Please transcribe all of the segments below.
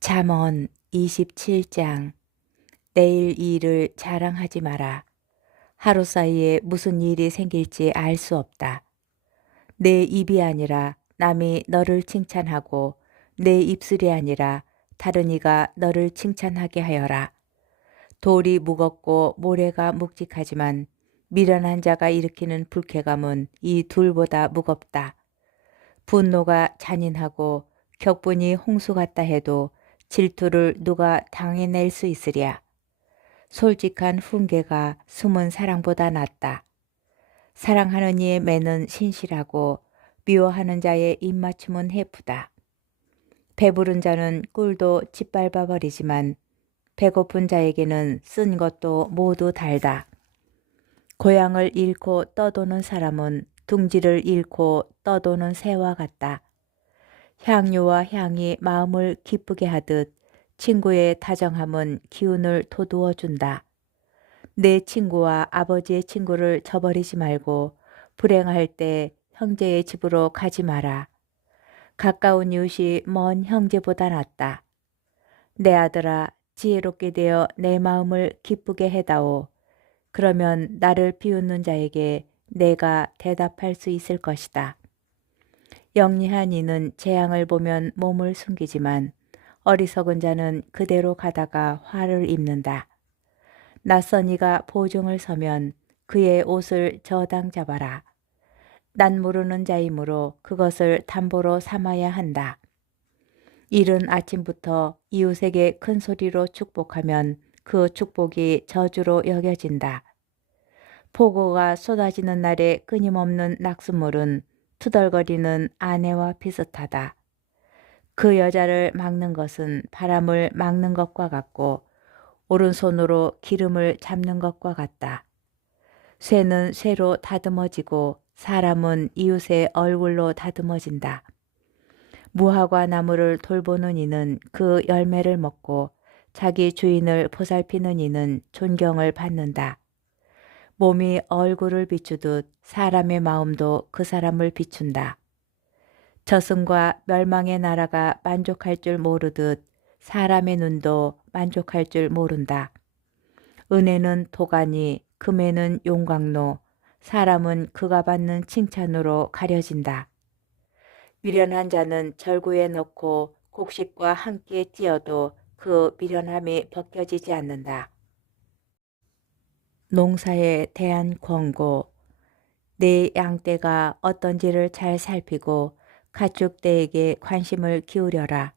잠언 27장. 내일 일을 자랑하지 마라. 하루 사이에 무슨 일이 생길지 알 수 없다. 내 입이 아니라 남이 너를 칭찬하고 내 입술이 아니라 다른 이가 너를 칭찬하게 하여라. 돌이 무겁고 모래가 묵직하지만 미련한 자가 일으키는 불쾌감은 이 둘보다 무겁다. 분노가 잔인하고 격분이 홍수 같다 해도 질투를 누가 당해낼 수 있으랴. 솔직한 훈계가 숨은 사랑보다 낫다. 사랑하는 이의 매는 신실하고 미워하는 자의 입맞춤은 해프다. 배부른 자는 꿀도 짓밟아 버리지만 배고픈 자에게는 쓴 것도 모두 달다. 고향을 잃고 떠도는 사람은 둥지를 잃고 떠도는 새와 같다. 향유와 향이 마음을 기쁘게 하듯 친구의 다정함은 기운을 돋우어 준다. 내 친구와 아버지의 친구를 저버리지 말고 불행할 때 형제의 집으로 가지 마라. 가까운 이웃이 먼 형제보다 낫다. 내 아들아, 지혜롭게 되어 내 마음을 기쁘게 해다오. 그러면 나를 비웃는 자에게 내가 대답할 수 있을 것이다. 영리한 이는 재앙을 보면 몸을 숨기지만 어리석은 자는 그대로 가다가 화를 입는다. 낯선 이가 보증을 서면 그의 옷을 저당 잡아라. 난 모르는 자이므로 그것을 담보로 삼아야 한다. 이른 아침부터 이웃에게 큰 소리로 축복하면 그 축복이 저주로 여겨진다. 폭우가 쏟아지는 날에 끊임없는 낙숫물은 투덜거리는 아내와 비슷하다. 그 여자를 막는 것은 바람을 막는 것과 같고 오른손으로 기름을 잡는 것과 같다. 쇠는 쇠로 다듬어지고 사람은 이웃의 얼굴로 다듬어진다. 무화과 나무를 돌보는 이는 그 열매를 먹고 자기 주인을 보살피는 이는 존경을 받는다. 몸이 얼굴을 비추듯 사람의 마음도 그 사람을 비춘다. 저승과 멸망의 나라가 만족할 줄 모르듯 사람의 눈도 만족할 줄 모른다. 은혜는 도가니, 금에는 용광로, 사람은 그가 받는 칭찬으로 가려진다. 미련한 자는 절구에 넣고 곡식과 함께 찧어도 그 미련함이 벗겨지지 않는다. 농사에 대한 권고. 내 양떼가 어떤지를 잘 살피고 가축대에게 관심을 기울여라.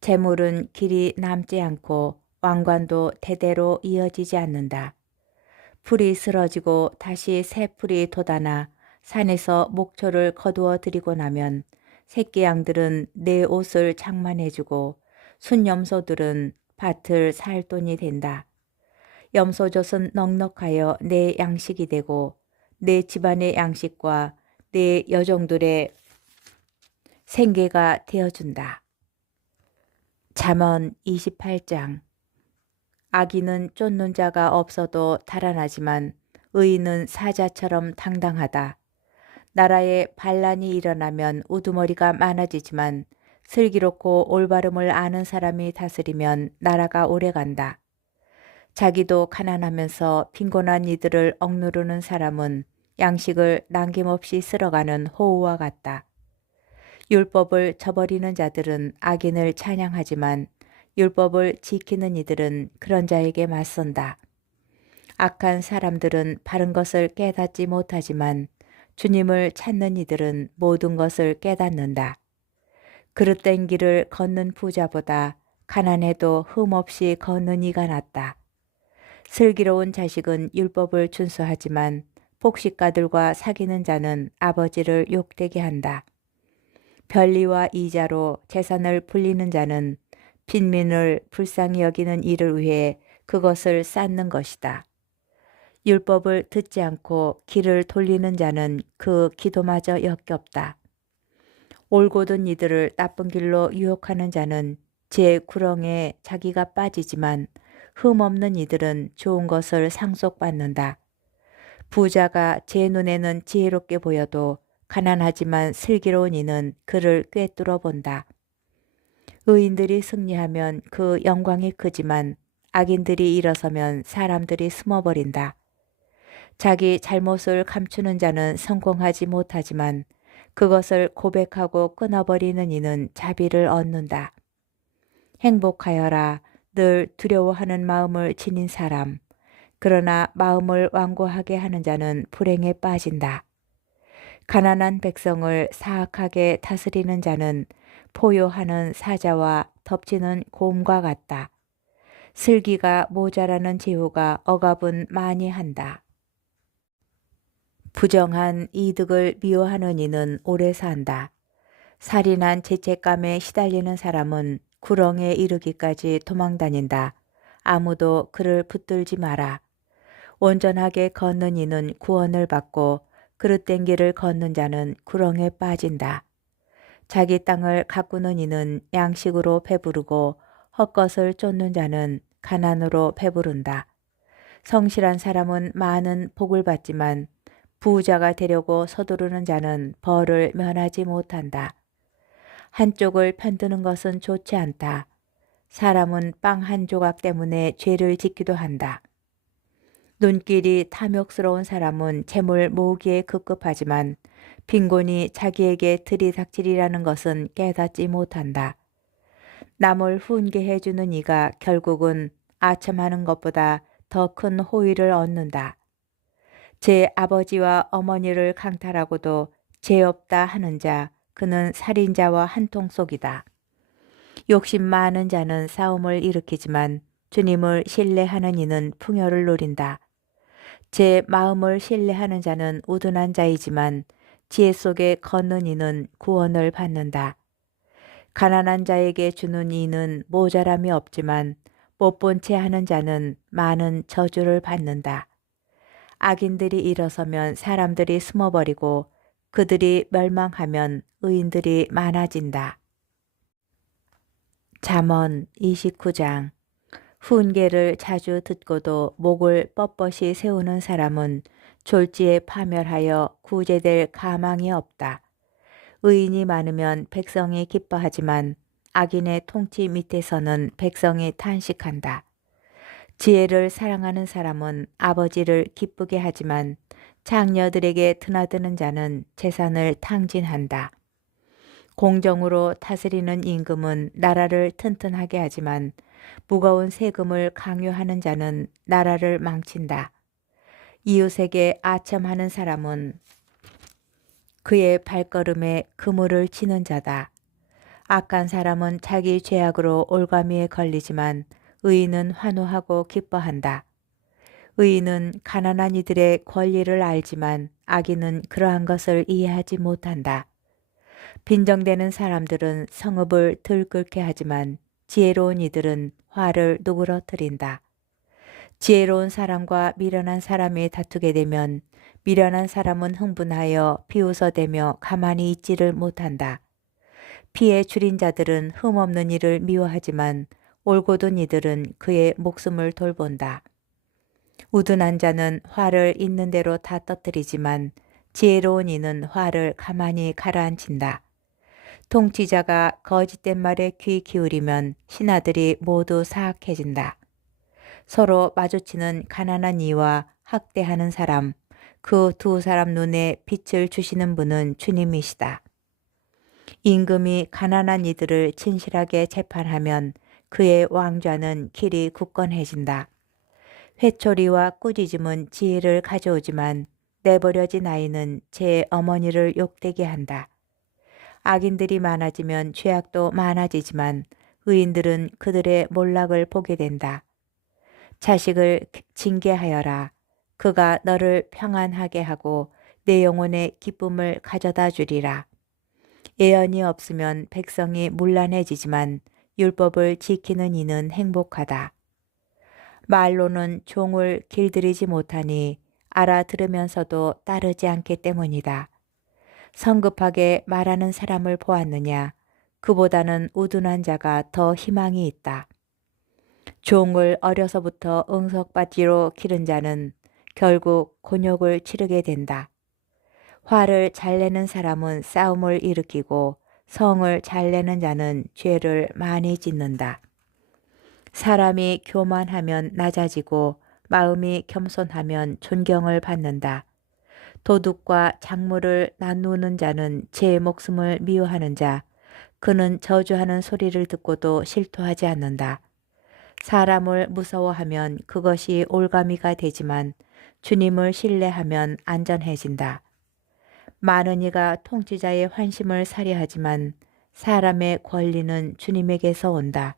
재물은 길이 남지 않고 왕관도 대대로 이어지지 않는다. 풀이 쓰러지고 다시 새 풀이 돋아나 산에서 목초를 거두어 들이고 나면 새끼 양들은 내 옷을 장만해주고 순염소들은 밭을 살 돈이 된다. 염소젖은 넉넉하여 내 양식이 되고 내 집안의 양식과 내 여종들의 생계가 되어준다. 잠언 28장. 악인은 쫓는 자가 없어도 달아나지만 의인은 사자처럼 당당하다. 나라에 반란이 일어나면 우두머리가 많아지지만 슬기롭고 올바름을 아는 사람이 다스리면 나라가 오래간다. 자기도 가난하면서 빈곤한 이들을 억누르는 사람은 양식을 남김없이 쓸어가는 호우와 같다. 율법을 저버리는 자들은 악인을 찬양하지만 율법을 지키는 이들은 그런 자에게 맞선다. 악한 사람들은 바른 것을 깨닫지 못하지만 주님을 찾는 이들은 모든 것을 깨닫는다. 그릇된 길을 걷는 부자보다 가난해도 흠없이 걷는 이가 낫다. 슬기로운 자식은 율법을 준수하지만 폭식가들과 사귀는 자는 아버지를 욕되게 한다. 변리와 이자로 재산을 불리는 자는 빈민을 불쌍히 여기는 이를 위해 그것을 쌓는 것이다. 율법을 듣지 않고 길을 돌리는 자는 그 기도마저 역겹다. 올곧은 이들을 나쁜 길로 유혹하는 자는 제 구렁에 자기가 빠지지만 흠없는 이들은 좋은 것을 상속받는다. 부자가 제 눈에는 지혜롭게 보여도 가난하지만 슬기로운 이는 그를 꿰뚫어 본다. 의인들이 승리하면 그 영광이 크지만 악인들이 일어서면 사람들이 숨어버린다. 자기 잘못을 감추는 자는 성공하지 못하지만 그것을 고백하고 끊어버리는 이는 자비를 얻는다. 행복하여라, 늘 두려워하는 마음을 지닌 사람. 그러나 마음을 완고하게 하는 자는 불행에 빠진다. 가난한 백성을 사악하게 다스리는 자는 포효하는 사자와 덮치는 곰과 같다. 슬기가 모자라는 제후가 억압은 많이 한다. 부정한 이득을 미워하는 이는 오래 산다. 살인한 죄책감에 시달리는 사람은 구렁에 이르기까지 도망다닌다. 아무도 그를 붙들지 마라. 온전하게 걷는 이는 구원을 받고 그릇된 길을 걷는 자는 구렁에 빠진다. 자기 땅을 가꾸는 이는 양식으로 배부르고 헛것을 쫓는 자는 가난으로 배부른다. 성실한 사람은 많은 복을 받지만 부자가 되려고 서두르는 자는 벌을 면하지 못한다. 한쪽을 편드는 것은 좋지 않다. 사람은 빵 한 조각 때문에 죄를 짓기도 한다. 눈길이 탐욕스러운 사람은 재물 모으기에 급급하지만 빈곤이 자기에게 들이닥치리라는 것은 깨닫지 못한다. 남을 훈계해 주는 이가 결국은 아첨하는 것보다 더 큰 호의를 얻는다. 제 아버지와 어머니를 강탈하고도 죄 없다 하는 자, 그는 살인자와 한통속이다. 욕심 많은 자는 싸움을 일으키지만 주님을 신뢰하는 이는 풍요를 누린다. 제 마음을 신뢰하는 자는 우둔한 자이지만 지혜 속에 걷는 이는 구원을 받는다. 가난한 자에게 주는 이는 모자람이 없지만 못 본 채 하는 자는 많은 저주를 받는다. 악인들이 일어서면 사람들이 숨어버리고 그들이 멸망하면 의인들이 많아진다. 잠언 29장. 훈계를 자주 듣고도 목을 뻣뻣이 세우는 사람은 졸지에 파멸하여 구제될 가망이 없다. 의인이 많으면 백성이 기뻐하지만 악인의 통치 밑에서는 백성이 탄식한다. 지혜를 사랑하는 사람은 아버지를 기쁘게 하지만 장녀들에게 드나드는 자는 재산을 탕진한다. 공정으로 다스리는 임금은 나라를 튼튼하게 하지만 무거운 세금을 강요하는 자는 나라를 망친다. 이웃에게 아첨하는 사람은 그의 발걸음에 그물을 치는 자다. 악한 사람은 자기 죄악으로 올가미에 걸리지만 의인은 환호하고 기뻐한다. 의인은 가난한 이들의 권리를 알지만 악인은 그러한 것을 이해하지 못한다. 빈정대는 사람들은 성읍을 들끓게 하지만 지혜로운 이들은 화를 누그러뜨린다. 지혜로운 사람과 미련한 사람이 다투게 되면 미련한 사람은 흥분하여 비웃어대며 가만히 있지를 못한다. 피해 줄인 자들은 흠없는 일을 미워하지만 올곧은 이들은 그의 목숨을 돌본다. 우둔한 자는 화를 있는 대로 다 터뜨리지만 지혜로운 이는 화를 가만히 가라앉힌다. 통치자가 거짓된 말에 귀 기울이면 신하들이 모두 사악해진다. 서로 마주치는 가난한 이와 학대하는 사람, 그 두 사람 눈에 빛을 주시는 분은 주님이시다. 임금이 가난한 이들을 진실하게 재판하면 그의 왕좌는 길이 굳건해진다. 회초리와 꾸짖음은 지혜를 가져오지만 내버려진 아이는 제 어머니를 욕되게 한다. 악인들이 많아지면 죄악도 많아지지만 의인들은 그들의 몰락을 보게 된다. 자식을 징계하여라. 그가 너를 평안하게 하고 내 영혼의 기쁨을 가져다 주리라. 예언이 없으면 백성이 문란해지지만 율법을 지키는 이는 행복하다. 말로는 종을 길들이지 못하니 알아들으면서도 따르지 않기 때문이다. 성급하게 말하는 사람을 보았느냐? 그보다는 우둔한 자가 더 희망이 있다. 종을 어려서부터 응석받기로 기른 자는 결국 곤욕을 치르게 된다. 화를 잘 내는 사람은 싸움을 일으키고 성을 잘 내는 자는 죄를 많이 짓는다. 사람이 교만하면 낮아지고 마음이 겸손하면 존경을 받는다. 도둑과 작물을 나누는 자는 제 목숨을 미워하는 자, 그는 저주하는 소리를 듣고도 실토하지 않는다. 사람을 무서워하면 그것이 올가미가 되지만 주님을 신뢰하면 안전해진다. 많은 이가 통치자의 환심을 살해하지만 사람의 권리는 주님에게서 온다.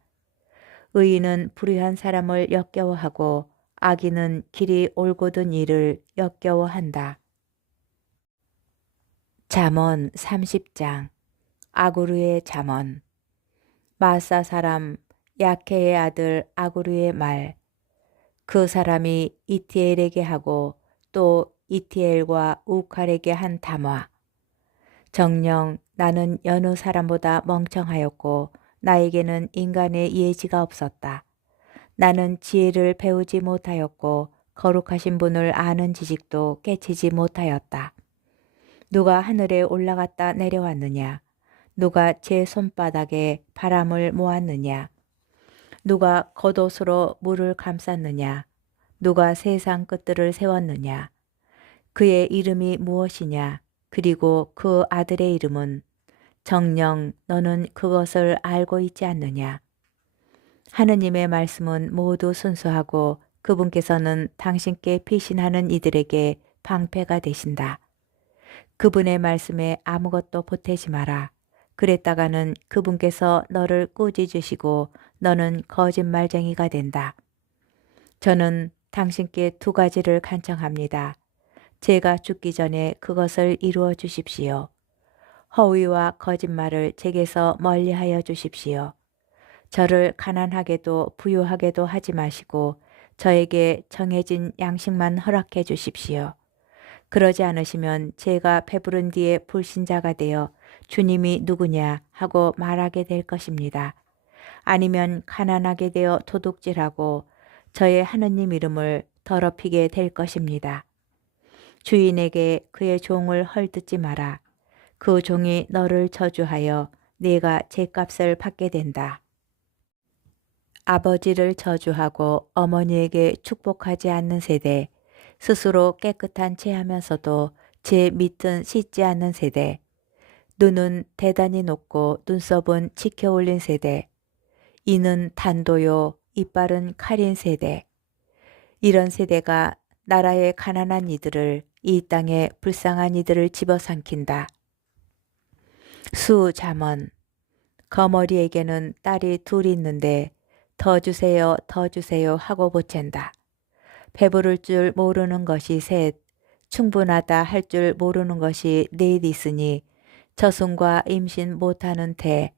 의인은 불의한 사람을 역겨워하고 악인은 길이 올곧은 일을 역겨워한다. 잠언 30장 아구르의 잠언. 마사 사람 야케의 아들 아구르의 말. 그 사람이 이티엘에게 하고 또 이티엘과 우칼에게 한 담화. 정녕 나는 여느 사람보다 멍청하였고 나에게는 인간의 예지가 없었다. 나는 지혜를 배우지 못하였고 거룩하신 분을 아는 지식도 깨치지 못하였다. 누가 하늘에 올라갔다 내려왔느냐? 누가 제 손바닥에 바람을 모았느냐? 누가 겉옷으로 물을 감쌌느냐? 누가 세상 끝들을 세웠느냐? 그의 이름이 무엇이냐? 그리고 그 아들의 이름은 정녕 너는 그것을 알고 있지 않느냐? 하느님의 말씀은 모두 순수하고 그분께서는 당신께 피신하는 이들에게 방패가 되신다. 그분의 말씀에 아무것도 보태지 마라. 그랬다가는 그분께서 너를 꾸짖으시고 너는 거짓말쟁이가 된다. 저는 당신께 두 가지를 간청합니다. 제가 죽기 전에 그것을 이루어 주십시오. 허위와 거짓말을 제게서 멀리하여 주십시오. 저를 가난하게도 부유하게도 하지 마시고 저에게 정해진 양식만 허락해 주십시오. 그러지 않으시면 제가 배부른 뒤에 불신자가 되어 주님이 누구냐 하고 말하게 될 것입니다. 아니면 가난하게 되어 도둑질하고 저의 하느님 이름을 더럽히게 될 것입니다. 주인에게 그의 종을 헐뜯지 마라. 그 종이 너를 저주하여 네가 제값을 받게 된다. 아버지를 저주하고 어머니에게 축복하지 않는 세대, 스스로 깨끗한 채 하면서도 제 밑은 씻지 않는 세대, 눈은 대단히 높고 눈썹은 치켜 올린 세대, 이는 단도요 이빨은 칼인 세대. 이런 세대가 나라의 가난한 이들을 이 땅에 불쌍한 이들을 집어삼킨다. 수잠언. 거머리에게는 딸이 둘이 있는데 더 주세요 더 주세요 하고 보챈다. 배부를 줄 모르는 것이 셋, 충분하다 할 줄 모르는 것이 넷 있으니 저승과 임신 못하는 태,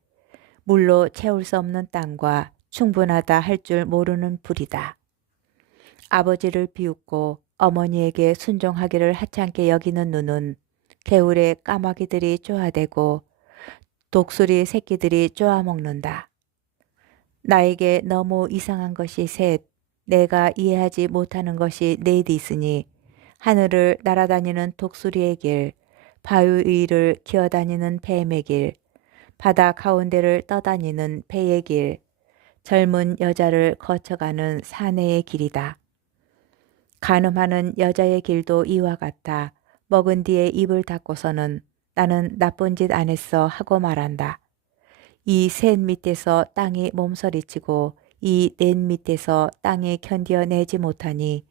물로 채울 수 없는 땅과 충분하다 할 줄 모르는 불이다. 아버지를 비웃고 어머니에게 순종하기를 하찮게 여기는 눈은 개울에 까마귀들이 쪼아대고 독수리 새끼들이 쪼아먹는다. 나에게 너무 이상한 것이 셋, 내가 이해하지 못하는 것이 넷 있으니 하늘을 날아다니는 독수리의 길, 바위 위를 기어다니는 뱀의 길, 바다 가운데를 떠다니는 배의 길, 젊은 여자를 거쳐가는 사내의 길이다. 간음하는 여자의 길도 이와 같아. 먹은 뒤에 입을 닫고서는 나는 나쁜 짓 안 했어 하고 말한다. 이 셋 밑에서 땅이 몸서리치고 이 넷 밑에서 땅이 견뎌내지 못하니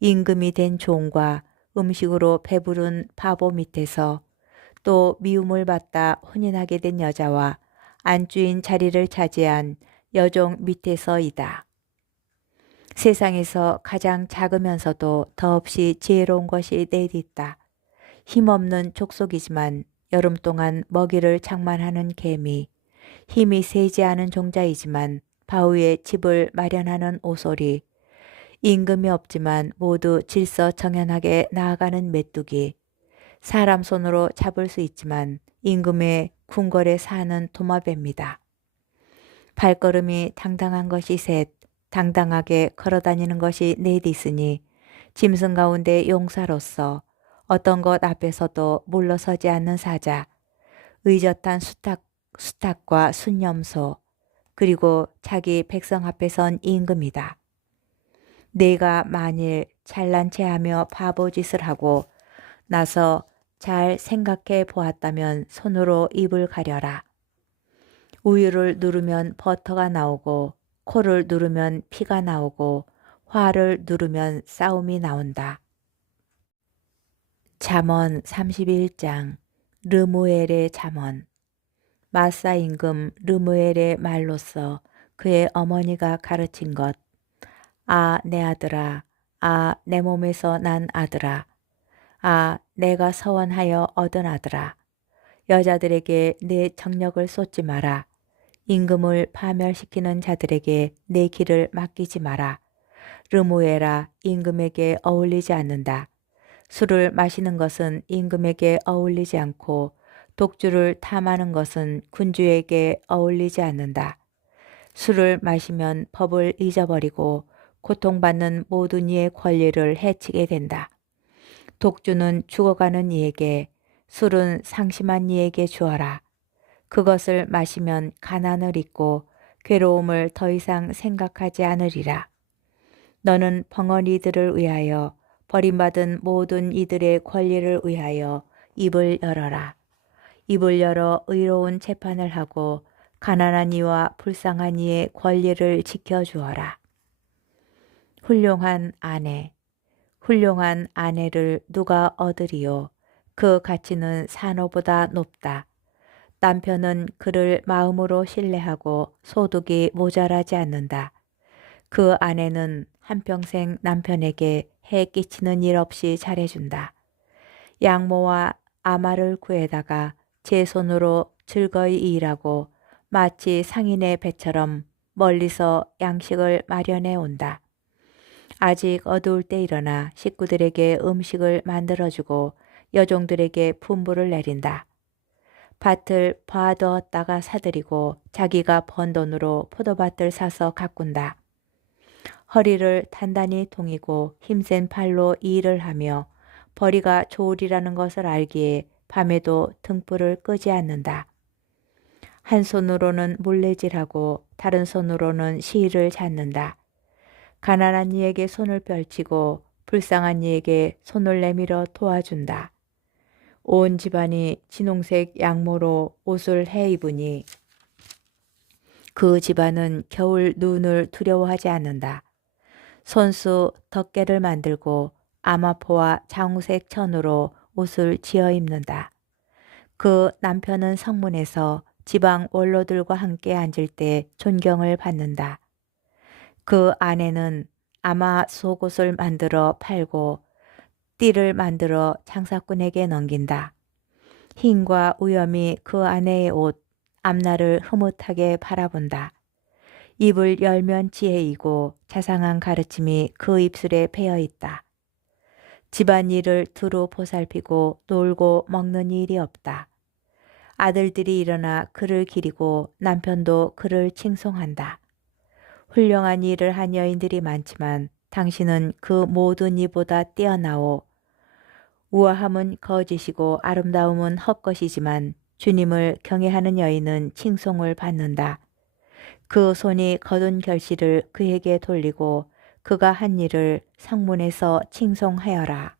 임금이 된 종과 음식으로 배부른 바보 밑에서 또 미움을 받다 혼인하게 된 여자와 안주인 자리를 차지한 여종 밑에서이다. 세상에서 가장 작으면서도 더없이 지혜로운 것이 넷 있다. 힘없는 족속이지만 여름 동안 먹이를 장만하는 개미, 힘이 세지 않은 종자이지만 바위에 집을 마련하는 오소리, 임금이 없지만 모두 질서정연하게 나아가는 메뚜기, 사람 손으로 잡을 수 있지만 임금의 궁궐에 사는 도마뱀입니다. 발걸음이 당당한 것이 셋, 당당하게 걸어다니는 것이 넷 있으니 짐승 가운데 용사로서 어떤 것 앞에서도 물러서지 않는 사자, 의젓한 수탉 수탉과 순념소 그리고 자기 백성 앞에 선 임금이다. 네가 만일 잘난 체하며 바보짓을 하고 나서 잘 생각해 보았다면 손으로 입을 가려라. 우유를 누르면 버터가 나오고 코를 누르면 피가 나오고 화를 누르면 싸움이 나온다. 잠언 31장 르무엘의 잠언. 마사 임금 르무엘의 말로써 그의 어머니가 가르친 것. 아, 내 아들아. 아, 내 몸에서 난 아들아. 아, 내가 서원하여 얻은 아들아. 여자들에게 내 정력을 쏟지 마라. 임금을 파멸시키는 자들에게 내 길을 맡기지 마라. 르무엘아, 임금에게 어울리지 않는다. 술을 마시는 것은 임금에게 어울리지 않고 독주를 탐하는 것은 군주에게 어울리지 않는다. 술을 마시면 법을 잊어버리고 고통받는 모든 이의 권리를 해치게 된다. 독주는 죽어가는 이에게, 술은 상심한 이에게 주어라. 그것을 마시면 가난을 잊고 괴로움을 더 이상 생각하지 않으리라. 너는 벙어리들을 위하여 버림받은 모든 이들의 권리를 위하여 입을 열어라. 입을 열어 의로운 재판을 하고 가난한 이와 불쌍한 이의 권리를 지켜주어라. 훌륭한 아내. 훌륭한 아내를 누가 얻으리요? 그 가치는 산호보다 높다. 남편은 그를 마음으로 신뢰하고 소득이 모자라지 않는다. 그 아내는 한평생 남편에게 해 끼치는 일 없이 잘해준다. 양모와 아마를 구해다가 제 손으로 즐거이 일하고 마치 상인의 배처럼 멀리서 양식을 마련해 온다. 아직 어두울 때 일어나 식구들에게 음식을 만들어주고 여종들에게 분부를 내린다. 밭을 봐두었다가 사들이고 자기가 번 돈으로 포도밭을 사서 가꾼다. 허리를 단단히 동이고 힘센 팔로 일을 하며 벌이가 좋으리라는 것을 알기에 밤에도 등불을 끄지 않는다. 한 손으로는 물레질하고 다른 손으로는 시일을 잡는다. 가난한 이에게 손을 펼치고 불쌍한 이에게 손을 내밀어 도와준다. 온 집안이 진홍색 양모로 옷을 해 입으니 그 집안은 겨울 눈을 두려워하지 않는다. 손수 덮개를 만들고 아마포와 장우색 천으로 옷을 지어 입는다. 그 남편은 성문에서 지방 원로들과 함께 앉을 때 존경을 받는다. 그 아내는 아마 속옷을 만들어 팔고 띠를 만들어 장사꾼에게 넘긴다. 힘과 위엄이 그 아내의 옷, 앞날을 흐뭇하게 바라본다. 입을 열면 지혜이고 자상한 가르침이 그 입술에 배어 있다. 집안일을 두루 보살피고 놀고 먹는 일이 없다. 아들들이 일어나 그를 기리고 남편도 그를 칭송한다. 훌륭한 일을 한 여인들이 많지만 당신은 그 모든 이보다 뛰어나오. 우아함은 거짓이고 아름다움은 헛것이지만 주님을 경외하는 여인은 칭송을 받는다. 그 손이 거둔 결실을 그에게 돌리고 그가 한 일을 성문에서 칭송하여라.